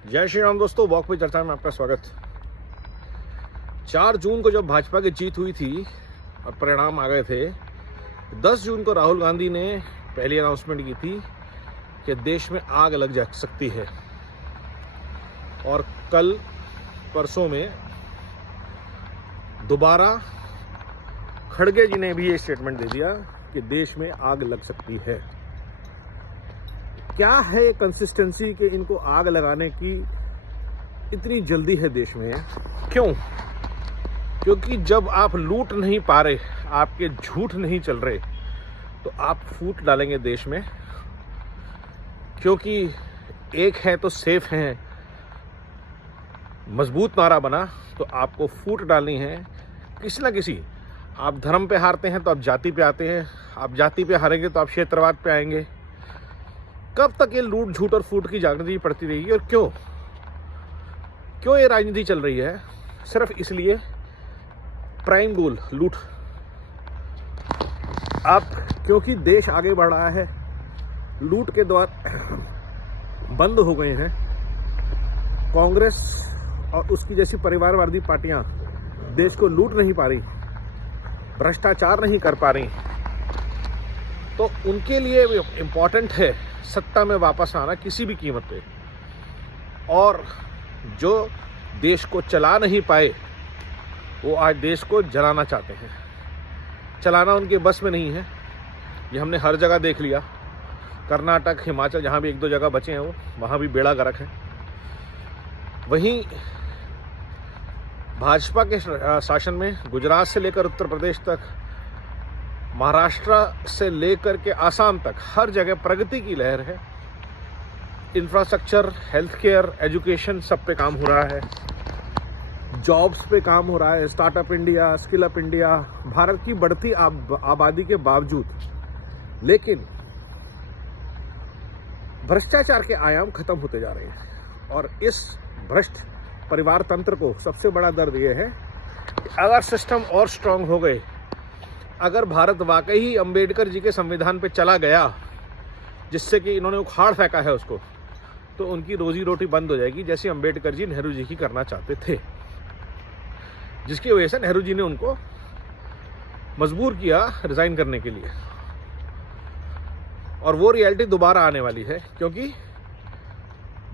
जय श्री राम दोस्तों, वॉक पे चर्चा में आपका स्वागत। 4 जून को जब भाजपा की जीत हुई थी और परिणाम आ गए थे, 10 जून को राहुल गांधी ने पहली अनाउंसमेंट की थी कि देश में आग लग जा सकती है। और कल परसों में दोबारा खड़गे जी ने भी ये स्टेटमेंट दे दिया कि देश में आग लग सकती है। क्या है कंसिस्टेंसी कि इनको आग लगाने की इतनी जल्दी है देश में? क्यों? क्योंकि जब आप लूट नहीं पा रहे, आपके झूठ नहीं चल रहे, तो आप फूट डालेंगे देश में। क्योंकि एक है तो सेफ है, मजबूत नारा बना, तो आपको फूट डालनी है किसी ना किसी। आप धर्म पे हारते हैं तो आप जाति पे आते हैं, आप जाति पे हारेंगे तो आप क्षेत्रवाद पे आएंगे। कब तक ये लूट झूठ और फूट की राजनीति पड़ती रहेगी? और क्यों ये राजनीति चल रही है? सिर्फ इसलिए, प्राइम गोल लूट। आप क्योंकि देश आगे बढ़ रहा है, लूट के द्वार बंद हो गए हैं, कांग्रेस और उसकी जैसी परिवारवादी पार्टियां देश को लूट नहीं पा रही, भ्रष्टाचार नहीं कर पा रही, तो उनके लिए इम्पोर्टेंट है सत्ता में वापस आना किसी भी कीमत पे। और जो देश को चला नहीं पाए, वो आज देश को जलाना चाहते हैं। चलाना उनके बस में नहीं है, ये हमने हर जगह देख लिया। कर्नाटक, हिमाचल, जहाँ भी 1-2 जगह बचे हैं, वहाँ भी बेड़ा गर्क है। वहीं भाजपा के शासन में गुजरात से लेकर उत्तर प्रदेश तक, महाराष्ट्र से लेकर के आसाम तक हर जगह प्रगति की लहर है। इंफ्रास्ट्रक्चर, हेल्थ केयर, एजुकेशन, सब पे काम हो रहा है। जॉब्स पे काम हो रहा है। Startup India, skill up India, Bharat की बढ़ती आबादी के बावजूद। लेकिन भ्रष्टाचार के आयाम खत्म होते जा रहे हैं। और इस भ्रष्ट परिवार तंत्र को सबसे बड़ा दर्द यह है कि अगर सिस्टम और स्ट्रांग हो गए, अगर भारत वाकई ही अंबेडकर जी के संविधान पे चला गया, जिससे कि इन्होंने उखाड़ फेंका है उसको, तो उनकी रोजी रोटी बंद हो जाएगी, जैसे अंबेडकर जी नेहरू जी की करना चाहते थे। जिसकी वजह से नेहरू जी ने उनको मजबूर किया रिजाइन करने के लिए। और वो रियलिटी दोबारा आने वाली है, क्योंकि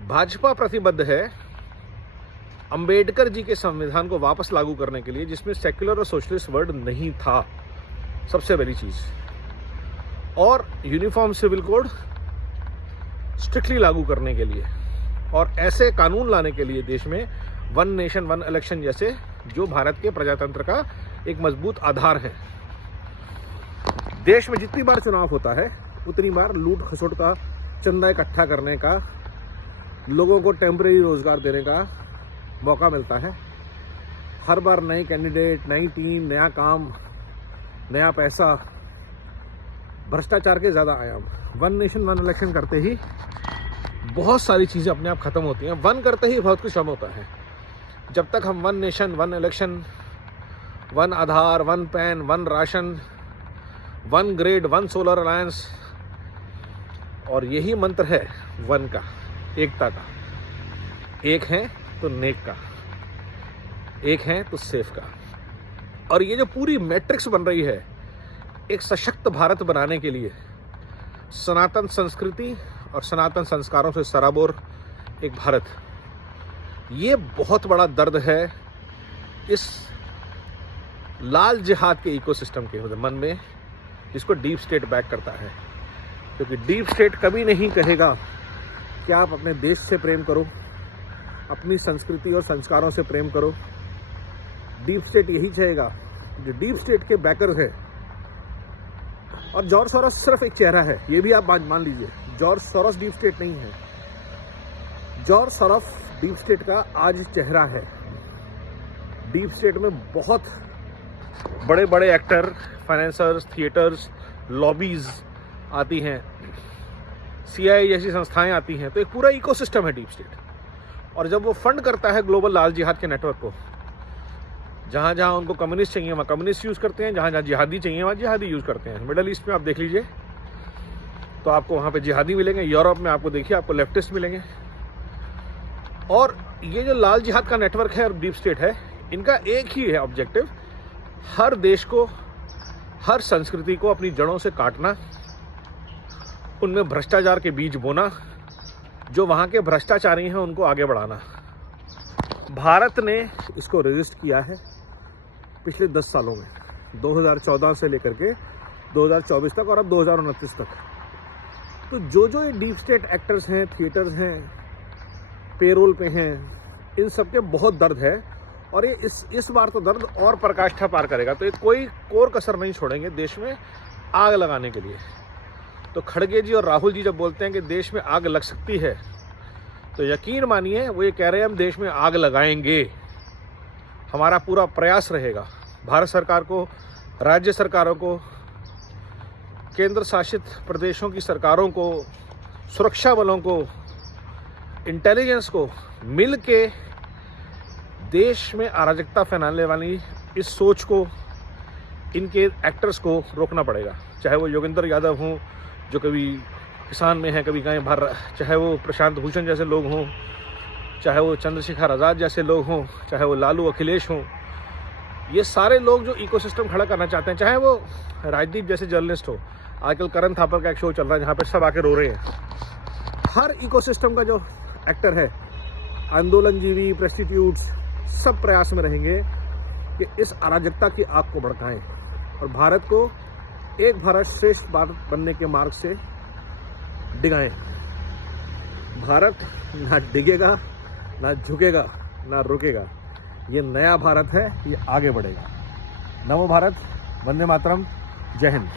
भाजपा प्रतिबद्ध है अंबेडकर जी के संविधान को वापस लागू करने के लिए, जिसमें सेक्युलर और सोशलिस्ट वर्ड नहीं था, सबसे बड़ी चीज। और यूनिफॉर्म सिविल कोड स्ट्रिक्टली लागू करने के लिए, और ऐसे कानून लाने के लिए देश में 1 नेशन 1 इलेक्शन जैसे, जो भारत के प्रजातंत्र का एक मजबूत आधार है। देश में जितनी बार चुनाव होता है, उतनी बार लूट खसोट का, चंदा इकट्ठा करने का, लोगों को टेम्परेरी रोजगार देने का मौका मिलता है। हर बार नए कैंडिडेट, नई टीम, नया काम, नया पैसा, भ्रष्टाचार के ज़्यादा आयाम। 1 नेशन 1 इलेक्शन करते ही बहुत सारी चीज़ें अपने आप खत्म होती हैं। 1 करते ही बहुत कुछ कम होता है। जब तक हम 1 नेशन 1 इलेक्शन, 1 आधार, 1 pan, 1 ration, 1 grade, 1 solar alliance, और यही मंत्र है 1 का, एकता का। एक है तो नेक का, एक है तो सेफ का। और ये जो पूरी मैट्रिक्स बन रही है एक सशक्त भारत बनाने के लिए, सनातन संस्कृति और सनातन संस्कारों से सराबोर एक भारत, ये बहुत बड़ा दर्द है इस लाल जिहाद के इकोसिस्टम के मन में, जिसको डीप स्टेट बैक करता है। क्योंकि डीप स्टेट कभी नहीं कहेगा कि आप अपने देश से प्रेम करो, अपनी संस्कृति और संस्कारों से प्रेम करो। डीप स्टेट यही चाहेगा। जो डीप स्टेट के बैकर्स है, और जॉर्ज सोरोस सिर्फ एक चेहरा है, ये भी आप मान लीजिए। जॉर्ज सोरोस डीप स्टेट नहीं है। जॉर्ज सोरोस डीप स्टेट का आज चेहरा है। डीप स्टेट में बहुत बड़े बड़े एक्टर, फाइनेंसर्स, थिएटर्स, लॉबीज आती हैं, CIA जैसी संस्थाएं आती हैं। तो एक पूरा इकोसिस्टम है डीप स्टेट। और जब वो फंड करता है ग्लोबल लाल जिहाद के नेटवर्क को, जहाँ जहाँ उनको कम्युनिस्ट चाहिए वहाँ कम्युनिस्ट यूज़ करते हैं, जहाँ जहाँ जिहादी चाहिए वहाँ जिहादी यूज़ करते हैं। मिडल ईस्ट में आप देख लीजिए तो आपको वहाँ पे जिहादी मिलेंगे, यूरोप में आपको देखिए आपको लेफ्टिस्ट मिलेंगे। और ये जो लाल जिहाद का नेटवर्क है और डीप स्टेट है, इनका एक ही है ऑब्जेक्टिव, हर देश को, हर संस्कृति को अपनी जड़ों से काटना, उनमें भ्रष्टाचार के बीज बोना, जो वहाँ के भ्रष्टाचारी हैं उनको आगे बढ़ाना। भारत ने इसको रेजिस्ट किया है पिछले 10 सालों में, 2014 से लेकर के 2024 तक और अब 2029 तक। तो जो ये डीप स्टेट एक्टर्स हैं, थिएटर्स हैं, पेरोल पे हैं, इन सब के बहुत दर्द है और ये इस बार तो दर्द और पराकाष्ठा पार करेगा। तो ये कोई कोर कसर नहीं छोड़ेंगे देश में आग लगाने के लिए। तो खड़गे जी और राहुल जी जब बोलते हैं कि देश में आग लग सकती है, तो यकीन मानिए वो ये कह रहे हैं हम देश में आग लगाएंगे। हमारा पूरा प्रयास रहेगा, भारत सरकार को, राज्य सरकारों को, केंद्र शासित प्रदेशों की सरकारों को, सुरक्षा बलों को, इंटेलिजेंस को मिल के देश में अराजकता फैलाने वाली इस सोच को, इनके एक्टर्स को रोकना पड़ेगा। चाहे वो योगेंद्र यादव हों जो कभी किसान में हैं, कभी कहीं बाहर, चाहे वो प्रशांत भूषण जैसे लोग हों, चाहे वो चंद्रशेखर आज़ाद जैसे लोग हों, चाहे वो लालू अखिलेश हों, ये सारे लोग जो इकोसिस्टम खड़ा करना चाहते हैं, चाहे वो राजदीप जैसे जर्नलिस्ट हो, आजकल करण थापर का एक शो चल रहा है जहाँ पर सब आके रो रहे हैं। हर इकोसिस्टम का जो एक्टर है, आंदोलनजीवी, प्रेस्टिट्यूट्स, सब प्रयास में रहेंगे कि इस अराजकता की आग को भड़काएं और भारत को एक भारत श्रेष्ठ भारत बनने के मार्ग से डिगाएं। भारत ना डिगेगा, ना झुकेगा, ना रुकेगा। ये नया भारत है, ये आगे बढ़ेगा। नमो भारत, वंदे मातरम, जय हिंद।